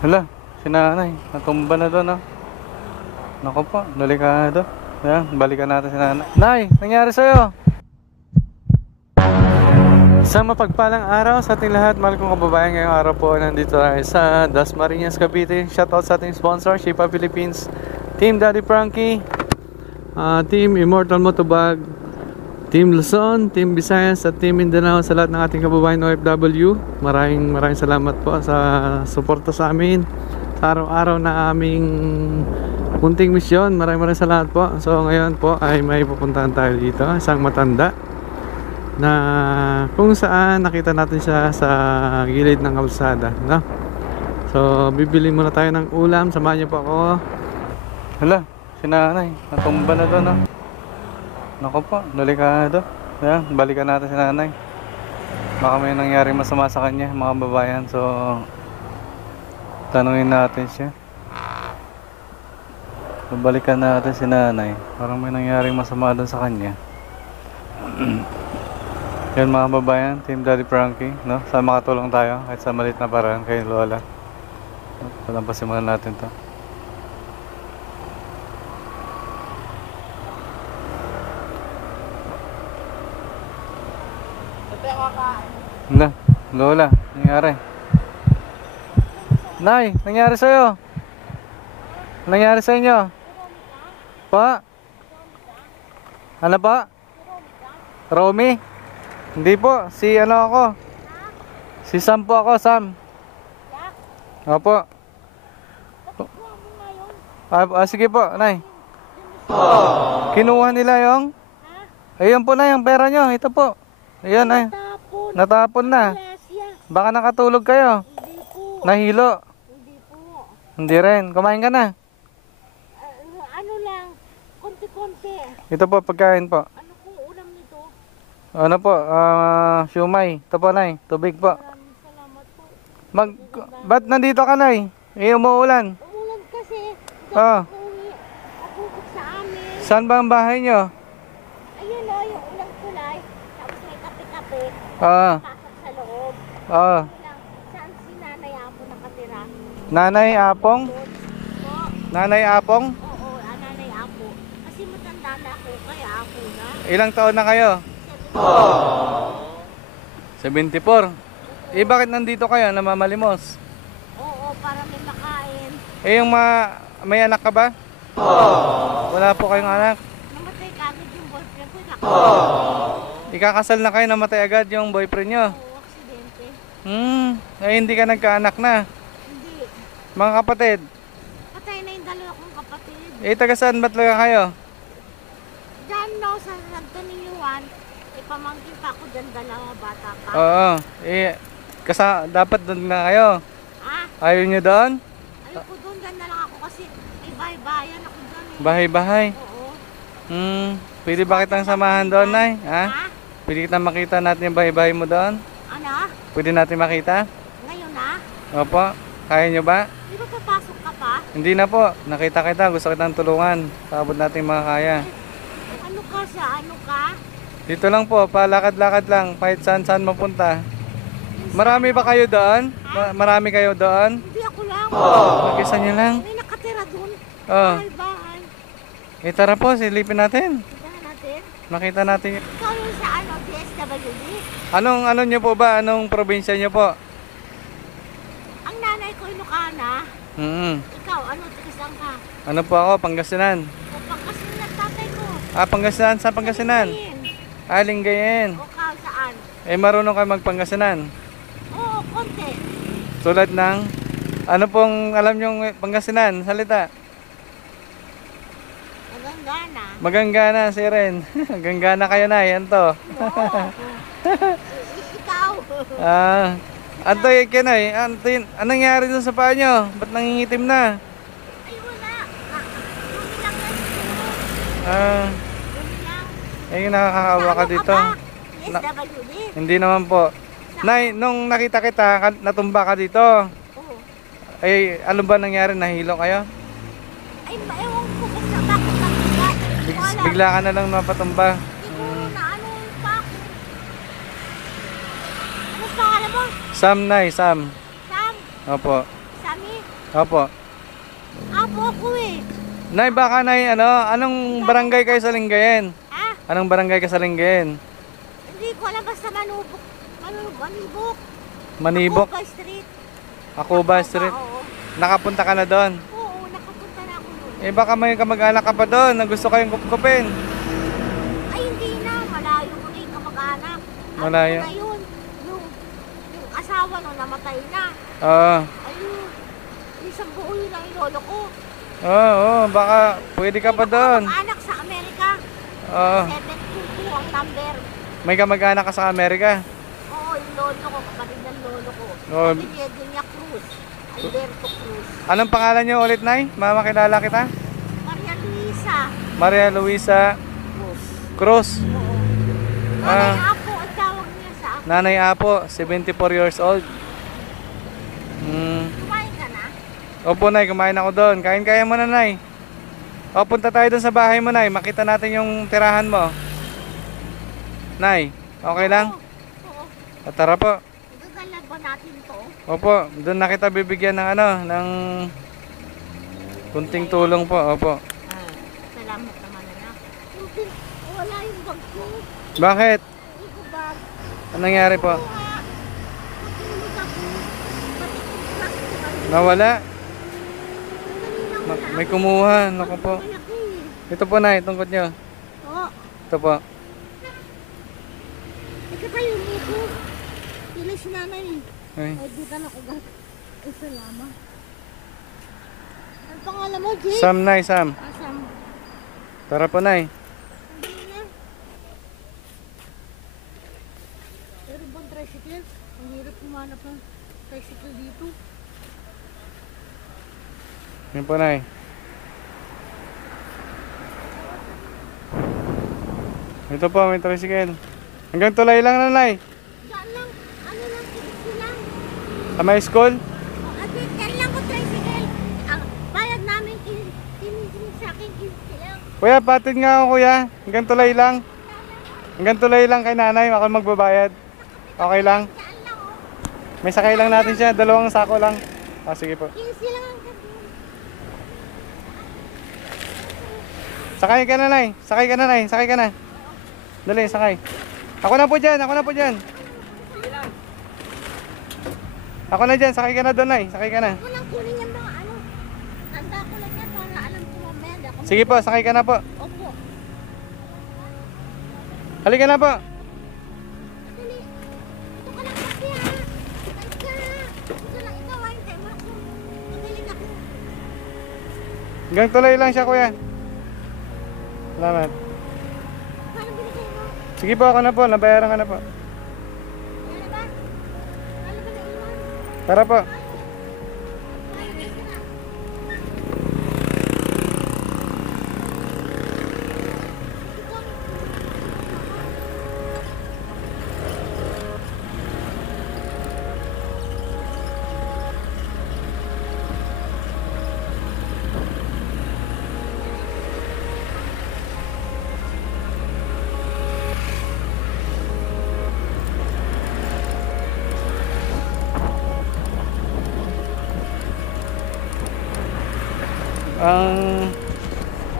Hala, si nanay. Natumba na doon, ah. Naku po, delikado. Ayan, balikan natin si nanay. Nay, nangyari sa'yo? Isang mapagpalang araw sa ating lahat, mahal kong kababayan. Ngayong araw po, nandito tayo sa Dasmariñas, Cavite. Shoutout sa ating sponsor, Shipa Philippines, Team Daddy Frankie, Team Immortal Motobag, Team Luzon, Team Visayas at Team Mindanao. Sa lahat ng ating kababayan OFW, maraming salamat po sa suporta sa amin sa araw-araw na aming munting misyon. Maraming salamat po. So ngayon po ay may pupuntahan tayo dito, isang matanda na kung saan nakita natin siya sa gilid ng kalsada, no? So bibili muna tayo ng ulam. Samahan niyo po ako. Hala, si nanay. Natumba na doon, no? Naku po, delikado. Ayan, balikan natin si nanay. Baka may nangyari masama sa kanya, mga babayan. So tanungin natin siya. So, balikan natin si nanay. Parang may nangyaring masama doon sa kanya. Yan mga babayan, Team Daddy Frankie, no? Sana makatulong tayo kahit sa maliit na paraan kay Lola. Palampasin muna natin to. Na, Lola, nangyari? Nay, nangyari sa'yo? Nangyari sa inyo? Pa? Ano pa? Romy? Hindi po, si ano ako? Si Sam po ako, Sam. Opo. Sige po, Nay. Kinuha nila yung? Ayun po na yung pera nyo, ito po. Ayun ay. Natapon na. Baka nakatulog kayo. Nahilo. Hindi po. Hindi rin, kumain ka na. Ano lang, konti-konti. Ito po, pagkain po. Ano kung ulam nito? Ano po, siumay. Ito po, Nay, tubig po. Maraming salamat po. Ba't nandito ka, Nay? Umuulan. Umulan kasi. Oo. Nabukot sa amin. Saan ba ang bahay nyo? Ayun o, yung ulang kulay. Tapos may kape-kape. Oo. Pasok sa loob. Oo. Ano lang, saan si nanay Apo nakatira? Nanay Apong? Doon. Po. Nanay Apong? Oo, nanay Apo. Kasi matanda na ako, kaya Apo na. Ilang taon na kayo? 74. Eh bakit nandito kayo namamalimos? Oo, para may makain. Eh yung may anak ka ba? Wala po kayong anak? Namatay kagad yung boyfriend ko. Ikakasal na kayo, namatay agad yung boyfriend nyo? Oo, aksidente. Eh hindi ka nagkaanak na. Hindi. Mga kapatid, Patay na yung dalawa kong kapatid. eh taga saan ba't lang kayo? Diyan no, sa nagtaniyuan, ipamangkin pa ako dyan dalawa bata pa. Oo. Eh, dapat doon na kayo. Ah, Ayaw nyo doon? ayoko doon, dyan na lang ako kasi may bahay-bayan ako dyan eh. Bahay-bahay. Oo. Pwede ba kitang samahan doon, Nay? Ha? Ha? Pwede kitang makita natin yung bahay-bahay mo doon? Ano? Pwede natin makita? Ngayon na? Opo. Kaya nyo ba? Di ba papasok ka pa? Hindi na po. Nakita kita. Gusto kitang tulungan. Paabot natin mga kaya. Ano ka sa ano ka? Dito lang po. Palakad-lakad lang. Kahit saan-saan mapunta. Marami ba kayo doon? Marami kayo doon? Hindi ako lang. Mag-isa nyo lang? May nakatira doon. Oo. Bahay-bahay. Eh tara po. Silipin natin. Tignan natin. Makita natin. Ikaw yung sa ano, DSWD? Ano nyo po ba? Anong probinsya nyo po? Ang nanay ko Ilocana. Ikaw, ano, tigasang ka? Ano po ako? Pangasinan. O pagkasin ng tatay ko. Pangasinan. Sa Pangasinan? Sabihin. Lingayen. O ka, saan? Eh marunong kayo magpangasinan. Oo, konti. Tulad ng ano pong alam nyong Pangasinan salita? Maganggana. Maganggana si Ren. Maganggana kayo na, yan to. Ikaw. Antoy, Kenoy, Antoy, anong nangyari dun sa paa nyo? Ba't nangingitim na? Ay, wala. Dumi lang yan siguro. Dumi lang. Eh, nakakaawa ka Ano dito. ba? DSWD? Hindi naman po. Nay, nung nakita kita, natumba ka dito. Oo. Ay, ano ba nangyari? Nahilo kayo? Ay, ewan ko basta bakit nabigat. Wala. Bigla ka na lang napatumba. Siguro na ano pa ako. Ano pangalan mo? Sam, Nay, Sam. Sam? Opo. Sami? Opo. Apo ako eh. Nay, baka nay, anong barangay kayo sa Lingayen? Ha? Anong barangay ka sa Lingayen? Hindi ko alam basta Manubok. Manibok. Manibok, Akuba Street. Akuba Street. Oo. Nakapunta ka na doon? Oo, nakapunta na ako doon. Eh baka may kamag-anak ka pa doon na gusto kayong kupkupin. Ay, hindi na. Malayo ko na yung kamag-anak. Malayo. Ano na yun? Yung asawa no, namatay na. Oo. Ayun. Isang buo yun ang ilolo ko. Oo, baka pwede ka pa doon. Anak sa Amerika. Oo. 722 ang number. May kamag-anak ka sa Amerika. Oo, yung lolo ko, kapatid ng lolo ko. Oo. Pinyedo niya Cruz. Alberto Cruz. Anong pangalan niyo ulit, Nay? Mama, kilala kita? Maria Luisa Maria Luisa Cruz. Cruz. Oo. Ah. Nanay Apo ang tawag niya sa akin. Nanay Apo, 74 years old. Kumain ka na? Opo, Nay, kumain ako doon. Kain-kaya mo na, Nay. O, punta tayo doon sa bahay mo, Nay. Makita natin yung tirahan mo. Nay, okay lang? Oo. O, tara po. Gagalan ba natin to? Opo, doon na kita bibigyan ng ng kunting tulong po. Opo. Salamat naman anak. Wala yung bag ko. Bakit? Hindi ko bag. Anong nangyari po? Natulog ako. Pati yung plastic. Nawala? Kanina wala. May kumuha. Naku po. Malaki. Ito po, Nay, tungkod nyo. Oo. Ito po. Ika tayo dito. Sila si nanay. Ay. Ay, dito na ako gat. Ay, salamat. Ano pangalan mo, Jake? Sam, Nay, Sam. Asam. Tara po, Nay. Andun na. Pero bang tricycle? Ang hirap kumanap ng tricycle dito. Yan po, Nay. Ito po, may tricycle. Hanggang tulay lang na, Nay. Saan lang? Ano lang? Ibig lang? Sa may school? At yan lang ko tricycle. Ang bayad namin, tinisin sa akin, 15 lang. Kuya, patid nga ako, kuya. Hanggang tulay lang. Hanggang tulay lang kay nanay. Ako magbabayad. Okay lang? Saan lang oh. May sakay lang natin siya. 2 sako lang. Ah, sige po. 15 lang ang gabi. Sakay ka na, Nay. Sakay ka na, Nay. Sakay ka na. Dali, sakay. Ako na po dyan. Ako na po dyan. Ako na dyan. Sakay ka na doon, Nay. Sakay ka na. Ako lang kunin yung mga ano. Tanda ko lang yan para alam ko mamaya. Hindi ako Sige po, sakay ka na po. Opo. Halika na po. Dali. Ito ka lang kasi ha. Halika. Ito lang ikaw ha. Hintay mo ako. Magaling ako. Hanggang tulay lang siya, kuya. Salamat. Paano binigay mo? Sige po, ako na po. Nabayaran ka na po. Yan na ba? Paano ba naiwan? Tara po. Paano binigay na?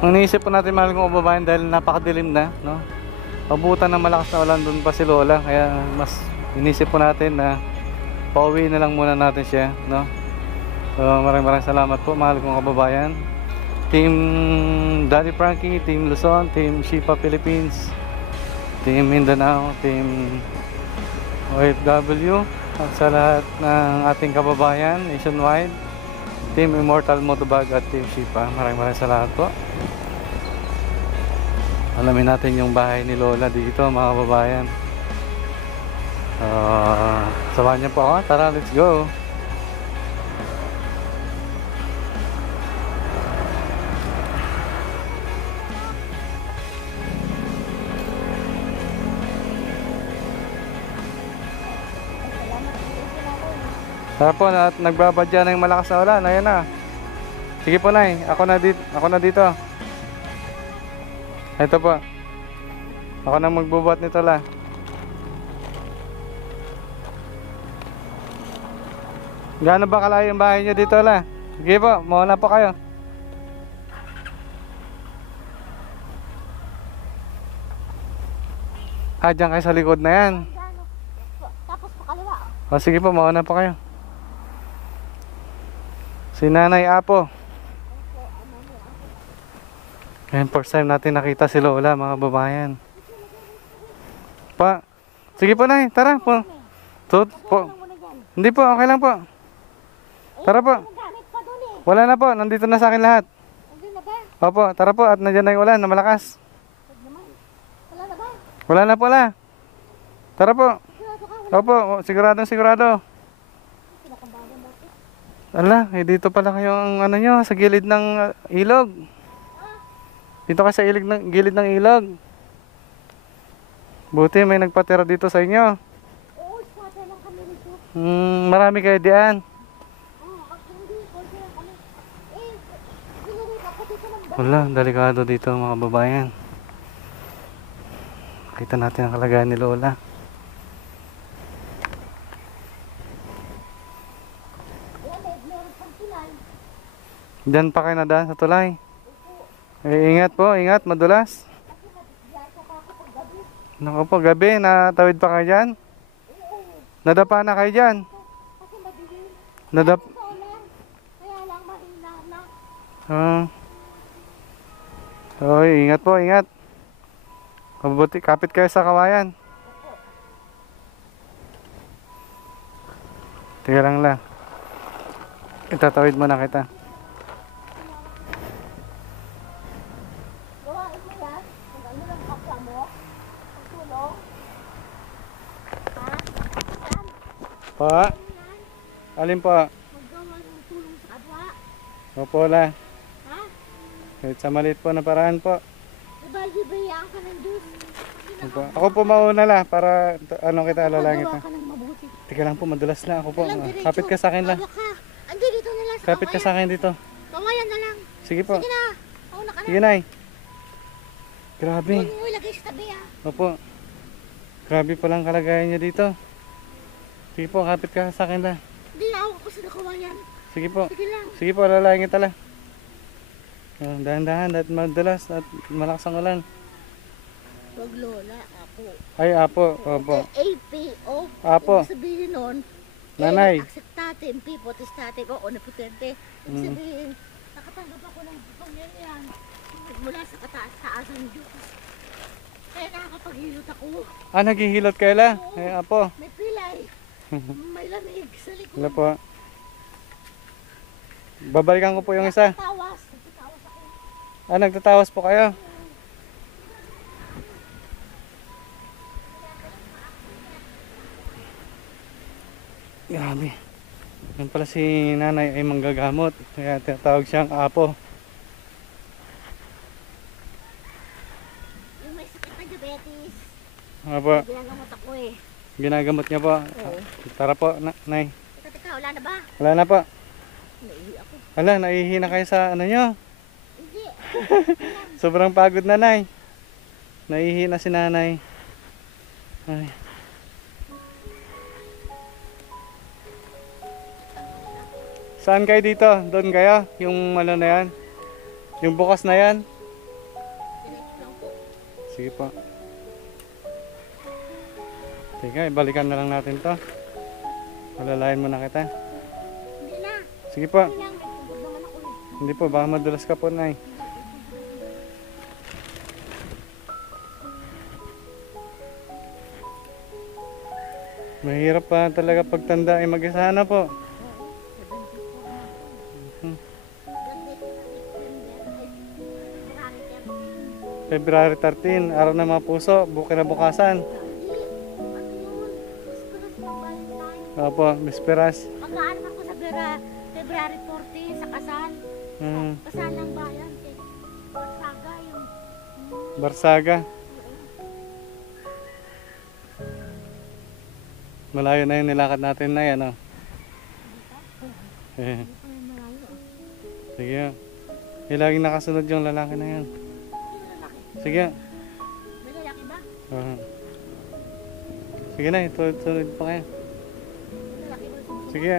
Ang naisip po natin, mahal kong kababayan, dahil napakadilim na, no? Pabutan ng malakas na ulan, doon pa si Lola, kaya mas inisip po natin na pauwi na lang muna natin siya, no? So maraming salamat po, mahal kong kababayan. Team Daddy Frankie, Team Luzon, Team Shipa Philippines, Team Mindanao, Team OFW, at sa lahat ng ating kababayan nationwide, Team Immortal Motovlog at Team Shipa, maraming salamat po. Alamin natin yung bahay ni Lola dito, mga kababayan. Samahan niyo po ako. Tara, let's go. Tara po, nagbabadya na yung malakas na ulan. Ayan na. Sige po, Nay. Ako na dito. Ito po. Ako na magbubuhat nito, la. Gaano ba kalayo yung bahay nyo dito, la? Sige po, mauna po kayo. Diyan kayo sa likod na yan. Gano. Tapos pakaliwa. O sige po, mauna po kayo. Si Nanay Apo. Ayan, first time natin nakita si Lola, mga babayan. Pa, sige po Nay, tara po. Po. Hindi po, okay lang po. Tara po. Gamit pa dun eh. Wala na po, nandito na sa akin lahat. Hindi na ba? Opo, tara po, at nandiyan na yung ulan na malakas. Huwag naman. Wala na ba? Wala na po la. Tara po. Sigurado ka. Opo, sigurado. Pinakabagan dati. Ala, dito pala kayo ang ano nyo, sa gilid ng ilog. Dito kayo sa gilid ng ilog. Buti may nagpatira dito sa inyo. Oo, squatter lang kami rito. Marami kayo diyan. Hindi, konti lang kami. Sinunod ako dito ng ba? Wala, delikado dito mga babayan. Kita natin ang kalagayan ni Lola. Meron pang tulay. Diyan pa kayo nadaan sa tulay. Ingat po, ingat, madulas. Naku po, gabi, natawid pa kayo dyan? Nadapa na kayo dyan? Kasi madilim. Nadap... Solar. Kaya lang mahina na. Oy, ingat po, ingat. Mabuti, kapit kayo sa kawayan. Tiga lang la. Itatawid muna kita. Gawain mo yan. Kung ano lang kapla mo. Pagtulong. Ha? Saan? Pa, Yan. alin po? Maggawa ng tulong sa kapwa. Opo la. Ha? Kahit sa maliit po na paraan po. Ibayaan ka ng Diyos. Opo. Ako po mauna la para ano kita alalangin Magawa kita. ka ng mabuti. Tika lang po, madulas na ako po. Walang diretso. Kapit ka sa akin la. Hawak ka. Andi dito na lang sa Kapit ka sa akin dito. Kawayan na lang. Sige po. Sige na. Mauna ka na. Sige nay. Grabe. Huwag mo ilagay sa tabi ha. Opo. Grabe palang kalagayan niya dito. Sige po, kapit ka sa akin la. Hindi na ako sa nakawayan. Sige po. Sige lang. Sige po, alalangin kita la. Dahan-dahan at madulas at malakas ang ulan. Huwag lola. Ako. Ay, apo. Opo. APO. Apo. Ibig sabihin nun. Nanay. Acceptate. P. Potestate. O. Onipotente. Ibig sabihin. Nakatanggap ako ng pangyayari. Mula sa kataas-taasan ng Diyos. Kaya nakakapaghilot ako. Naghihilot kayo la? Ay, apo. May pilay. May lamig sa likod. Wala po. Babalikan ko po yung isa. Tawas. Tawas ako. Nagtatawas po kayo. Grabe. Yan pala si nanay ay manggagamot. Kaya tinatawag siyang apo. Yung may sakit na diabetes. Apo. Ginagamot ako eh. Ginagamot niya po. Oo. Tara po, nay. Teka, wala na ba? Wala na po. Naihi ako. Wala, naihina kayo sa ano nyo. Hindi. Sobrang pagod na nay. Naihina si nanay. Ay. Saan kayo dito? Doon kayo? Yung ano na yan? Yung bukas na yan? Diretso lang po. Sige po. Teka, ibalikan na lang natin to. Malalayan mo na kita. Hindi na. Sige po. Hindi lang. May tubod naman ako eh. Hindi po, baka madulas ka po nay. Mahirap pa talaga pagtanda ay mag-isa na po. February 13, araw ng mga puso, kinabukasan. Opo, bisperas. Mag-aaral ako sa February 14 sa kasal. Kasal ng bayan. Barsaga yung... Barsaga. Malayo na yung nilakad natin na yan, oh. Sige. Laging nakasunod yung lalaki na yan. Sige. May lalaki ba? Sige na, sunod pa kayo. May lalaki ba? Sige.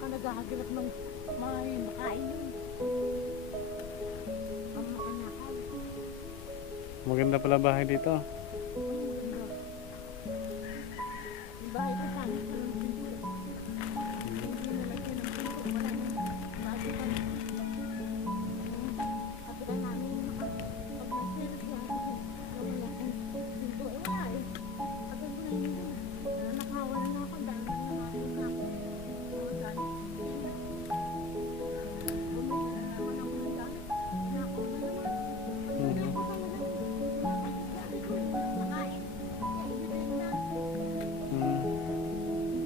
Ang naghahagilap ng makain Maganda pala bahay dito. Yung bahay ko sa amin, walang pinto. Hindi nalagyan ng pinto. Wala nang bago pa. Kapitan namin yung pag nag-sales ko, wala akong pinto. Wala eh. Kapag ko na yun, nakawala na ako. Dami na namin na ako. Dami. Bumili na naman ako ng dami. Nako na naman. Pag ako sa mga sabi ko, makain. Kaya ibigay na.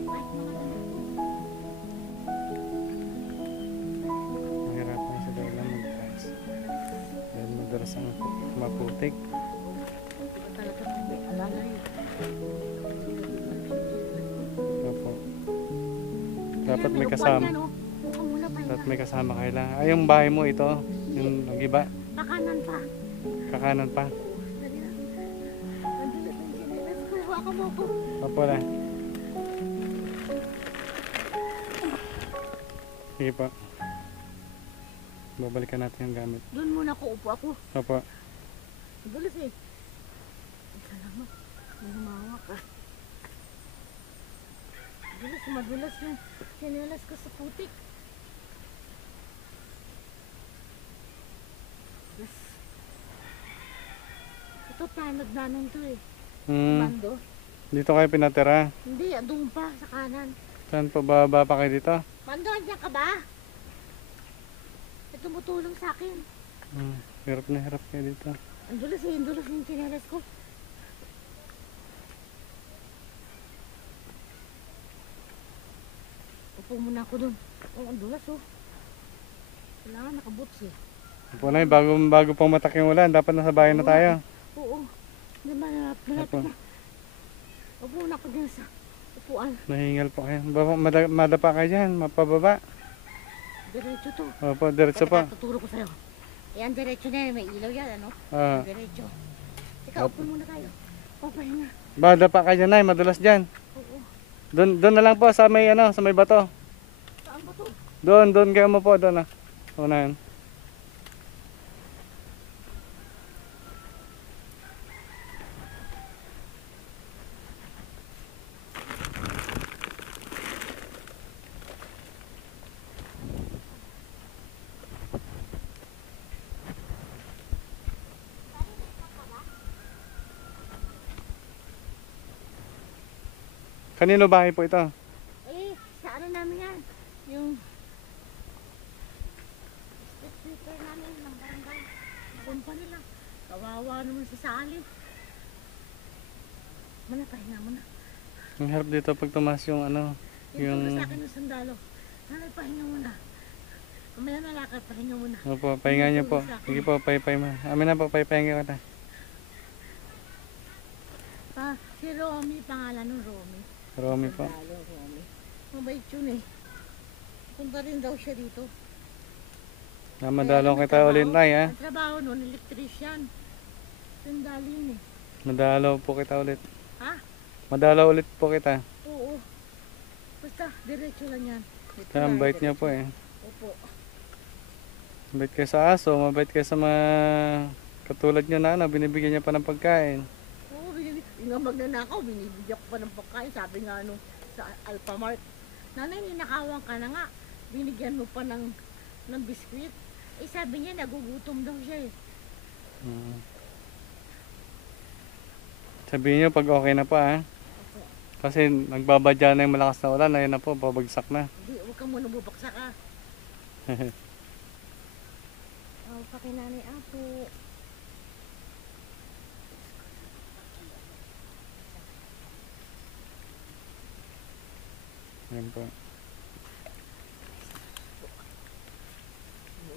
Kahit mga damit ko. Mahirapan sa dala mag-gas. Dahil madalas ang maputik. Iba talaga may alalay. Opo. Dapat may kasama. Dapat may kasama kailangan. Ay, yung bahay mo ito. Yung nag-iba. Pakanan pa. Kakanan pa. Dali na. Nandito yung chinelas ko. Hawakan mo ko. Opo na. Sige po. Babalikan natin yung gamit. Doon muna ko upo ako. Opo. Madulas eh. Salamat. May humawak ah. Madulas yung chinelas ko sa putik. Yes. Ito tanag-nanon to eh. Bando. Dito kayo pinatira. Hindi, doon pa sa kanan. Saan po? Bababa pa kayo dito? Bando, andyan ka ba? Ito tumutulong sa akin. Hirap na hirap kayo dito. Ang dulas yung chinelas ko. Upo muna ako dun. Oh, ang dulas oh. Kailangan nakaboots eh. Opo na, bago pang matak yung ulan, dapat nasa bahay na tayo. Oo. Hindi ba malapit na. Upo na ako dyan sa upuan. Nahingal po kayo. Madapa kayo dyan, mapababa. Diretso to. Opo, diretso po. Tuturo ko sa'yo. Ayan, diretso na yan. May ilaw yan, ano? Diretso. Ikaw, upo muna tayo. Papahinga. Madapa kayo dyan, ay, madulas dyan. Oo. Doon na lang po sa may sa may bato. Saan ba to? Doon kayo mo po, doon ah. Unahin. Kanino bahay po ito? Eh, sa ano namin yan? Yung street sweeper namin ng barangay. Kumpa nila. Kawawa naman sa salin. Mana, pahinga mo na. Ang harap dito pag tumas yung Yung sa akin ng sandalo. Nanay, pahinga mo na. Mamaya na lakad, pahinga mo na. Opo, pahinga niyo po. Sige po, pay mo. Amin na po, pahinga ko na. Si Romy, pangalan ng Romy. Romy po. Sandalo, Romy. Mabait yun eh. Punta rin daw siya dito. Madalaw kita ulit na Ang trabaho nun, electrician. Sandalo yun eh. Madalaw po kita ulit. Ha? Madalaw ulit po kita. Oo. Basta, diretso lang yan. Kaya ang bait niya po eh. Opo. Mabait kayo sa aso, mabait kayo sa mga katulad niyo na binibigyan niya pa ng pagkain. Oo, yung nga magnanakaw, binibigyan ko pa ng pagkain. Sabi nga nung sa Alphamart, nanay, ninakawan ka na nga. Binigyan mo pa ng biskwit. Eh sabi niya, nagugutom daw siya eh. Sabihin niyo pag okay na pa ha. Opo. Kasi nagbabadya na yung malakas na ulan, ayun na po, babagsak na. Hindi, huwag ka muna bubaksak ka. Oh, pakinanay apo. Ayun po.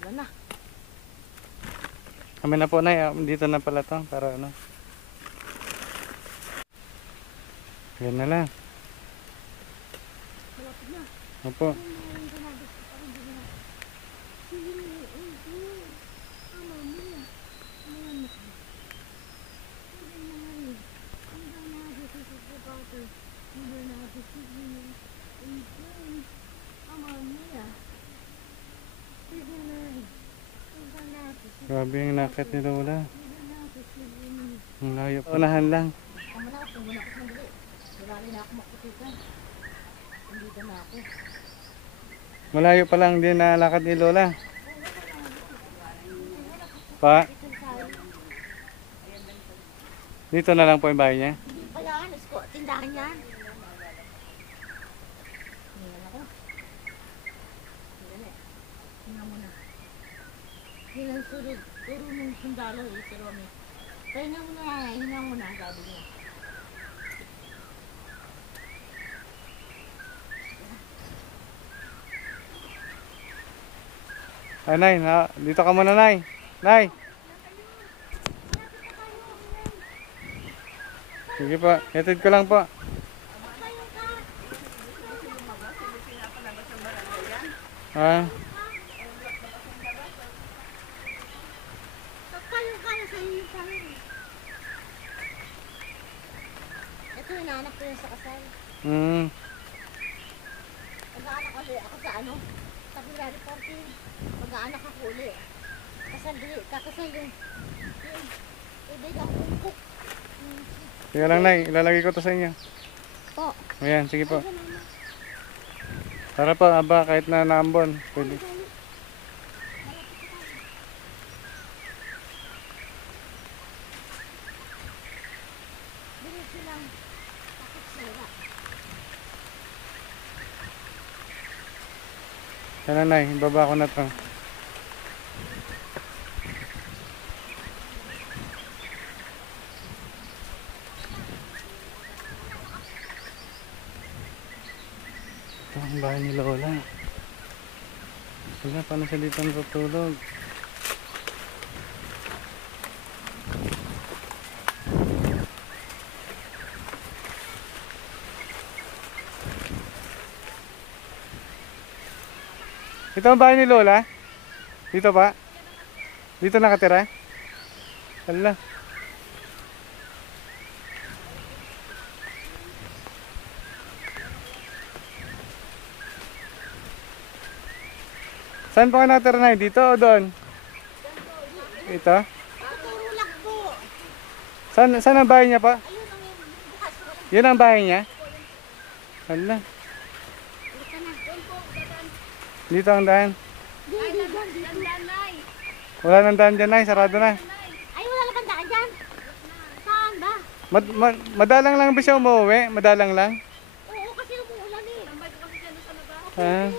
Wala na. Kami na po na, dito na pala to, para ano. Yan na lang. Malapit na. Opo. Grabe yung nakit ni Lola. Ang layo. Unahan lang. Tama na, tunggu na ako sandali. Marami na ako makutikan. Nandito na ako. Malayo pa lang din na lakad ni Lola. Pa? Dito na lang po yung bahay niya. Hindi pa yan, tindahan yan. Tingnan ako. Tingnan mo na. Tingnan surod. Puro nung sundalo eh, si Romy. Pahinga mo na, hinga mo na, sabi niya. Ay, Nay, dito ka muna, Nay. Nay! Sige po, hatid ko lang po. Ah, Pagpayo ka na sa iyo pa rin. Ito, hinahanap ko yun sa kasal. Mag-aanak ulit ako sa ano, sa February 14. Mag-aanak ako ulit. Kakasal yung ibig ang kumpuk. sige lang, Nay. Ilalagay ko to sa inyo. Po. Ayan, sige po. Tara po, aba, kahit na naambon. Pwede. Diretso lang. Takot sila. Sana, Nay. Ibaba ko na to. Ito ang bahay ni Lola. Wala, paano siya dito natutulog? Ito ang bahay ni Lola? Dito pa? Dito nakatira? Hala. Saan po ka nakatira, Nay? Dito o doon? Ito? Tuturo lang po. Saan ang bahay niya pa? Ayun ang yung bukas ko. Yun ang bahay niya? Hala. Halika na. Doon po, dadan. Dito ang daan. Dandanay. Wala nang daan dyan, Nay. Sarado na. Ay, wala na kang daan dyan. Saan ba? Madalang lang ba siya umuwi? Madalang lang? Oo, kasi umuulan eh. Tambay ko kasi dyan sa labas. Ah,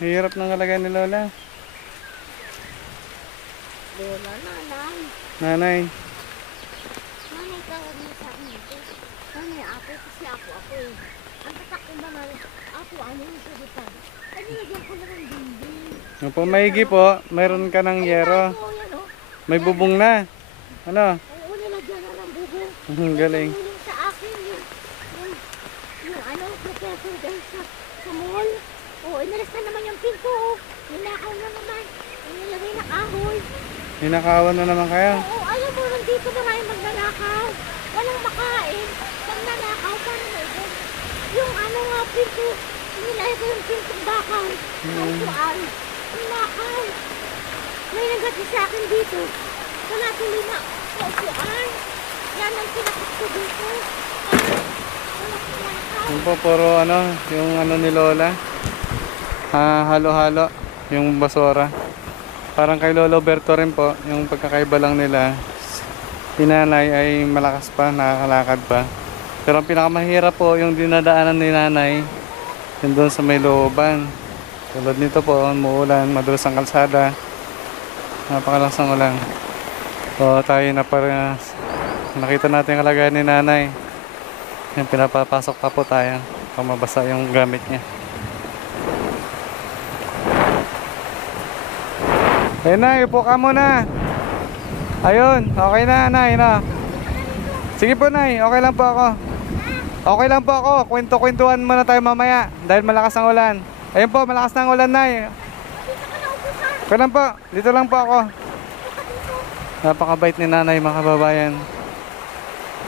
hirap ng kalagayan ni Lola. Lola, nanay. Nanay. Nanay, tawag mo sa akin ito. Nanay, ako kasi ako eh. Ang tatak ko naman, ako ano yung sulitan. Ay, nilagyan ko na ng dinding. Opo, maigi po. Mayroon ka ng yero. Oo, yan o. May bubong na. Ano? Oo, nilagyan na ng bubong. Galing. Tumulong sa akin yung ano, professor dahil sa mall. Oo, inalis na naman yung pinto. Oh. Ninakaw na naman. Inilagay na kahoy. Ninakawan na naman kayo. Oo, alam mo, nandito na kayo magnanakaw. Walang makain. Pag nanakaw, paano na ito? Yung ano nga pinto, nilagay ko yung pintong bakal. Kaupuan. Ninakaw. May nagati sa akin dito. Wala tuloy na kaupuan. Yan ang pinakit ko dito. Wala pinakaw. Yung po, puro ano, yung ano ni Lola. Halo-halo. Yung basura. Parang kay Lolo Berto rin po. Yung pagkakaiba lang nila. Si nanay ay malakas pa, nakakalakad pa. Pero ang pinakamahirap po, yung dinadaanan ni nanay, yun doon sa may looban. Tulad nito po, umuulan, madulas ang kalsada. Napakalakas ng ulan. So tayo na para nakita natin yung kalagayan ni nanay. Yan, pinapapasok pa po tayo. Kung mabasa yung gamit niya. Eh, Nay, upo ka muna. Ayun, okay na, Nay, na. Sige po, Nay, okay lang po ako. Okay lang po ako. Kwento-kwentuhan muna tayo mamaya dahil malakas ang ulan. Ayun po, malakas na ang ulan, Nay. Okay lang po, dito lang po ako. Napakabait ni nanay, mga kababayan.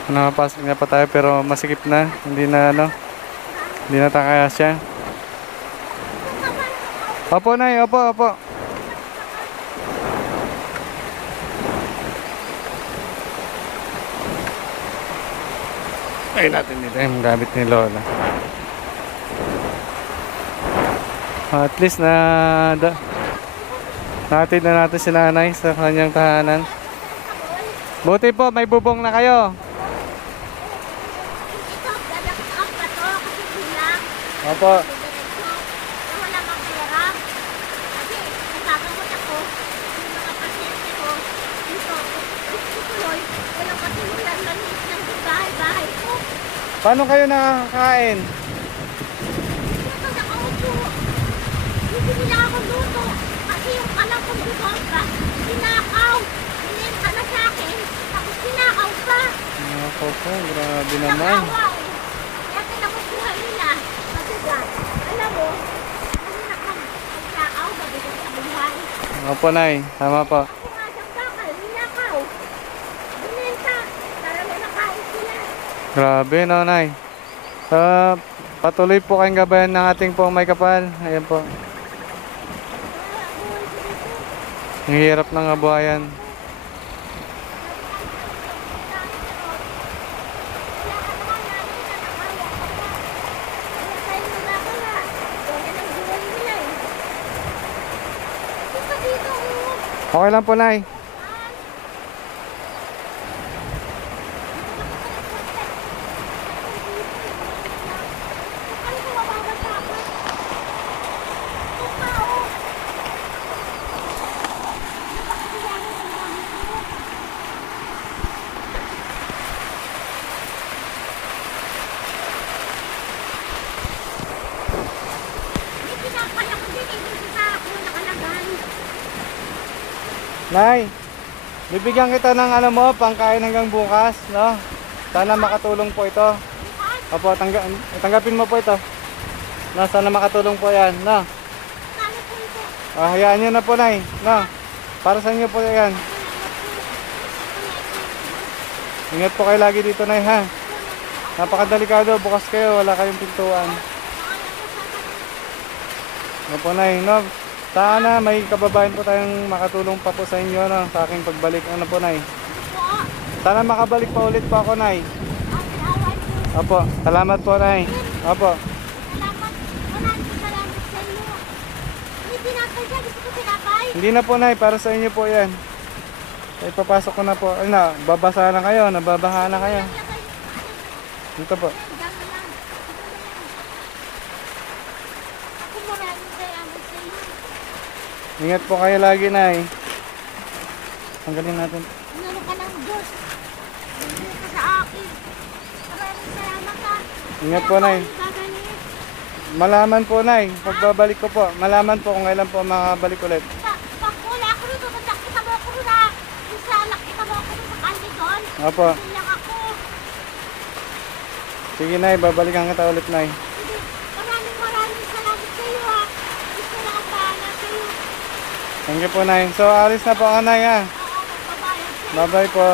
Nakapasok na pa tayo pero masikip na. Hindi na ano, hindi na takaya siya. Opo, Nay, opo, opo. Ay natin dito yung gamit ni Lola. At least natin na natin si nanay sa kanyang tahanan. Buti po, may bubong na kayo. Ito, lalaki up pa to kasi bilang. Opo. Wala mang pera. Kasi nagkakamot ako, yung mga pasyente ko, dito, tuloy, walang matuluyan lang ng bahay ko. Paano kayo nakakain? Dito nakaupo. Hindi na ako luto. Kasi yung alam kong dumonga, sinakaw. Binenta na sa akin, tapos sinakaw pa. Ako po, grabe naman. Nakawa eh. Kaya kinamukuhan nila. Matugat. Alam mo, ano nakasakaw, mabigat sa buhay. Opo, Nay. Tama po. Ako nga siyang bakal, ninakaw. Binenta, para may nakain sila. Grabe, no, Nay. Patuloy po kayong gabayan ng ating pong may kapal. Ayan po. Kaya buhay ko dito. Ang hirap ng kabuhayan. Okay lang po, Nay. Nay, bibigyan kita ng ano mo, pangkain hanggang bukas, no? Sana makatulong po ito. Opo, tanggapin mo po ito. No, sana makatulong po yan, no? Hayaan nyo na po, Nay, no? Para sa inyo po yan. Ingat po kayo lagi dito, Nay, ha? Napakadelikado, bukas kayo, wala kayong pintuan. Opo, Nay, no? Sana may kababayan po tayong makatulong pa po sa inyo, no? Sa aking pagbalik, ano po, Nay? Sana makabalik pa ulit po ako, Nay. Opo, salamat po, Nay. Opo. Hindi na po, Nay, para sa inyo po yan. Ipapasok ko na po. Ay na, babasa na kayo, nababaha na kayo. Dito po. Ingat po kayo lagi, Nay. Tanggalin natin. Ano ka ng Diyos? Hindi ka sa akin. Maraming salamat ka. Ingat po, Nay. Malaman po, Nay. Pagbabalik ko po. Malaman po kung kailan po makabalik ulit. Pag wala ako rin, kita mo ako na. Isa lang kita mo ako sa kanti doon. Opo. Hindi lang ako. Sige, Nay. Babalikan kita ulit, Nay. Sige, maraming salamat sa iyo ha. Gusto lang ang bahala sa iyo. Thank you po, Nay. So, alis na po ako, Nay, ha. Oo, magbabayad sa iyo. Bye-bye po.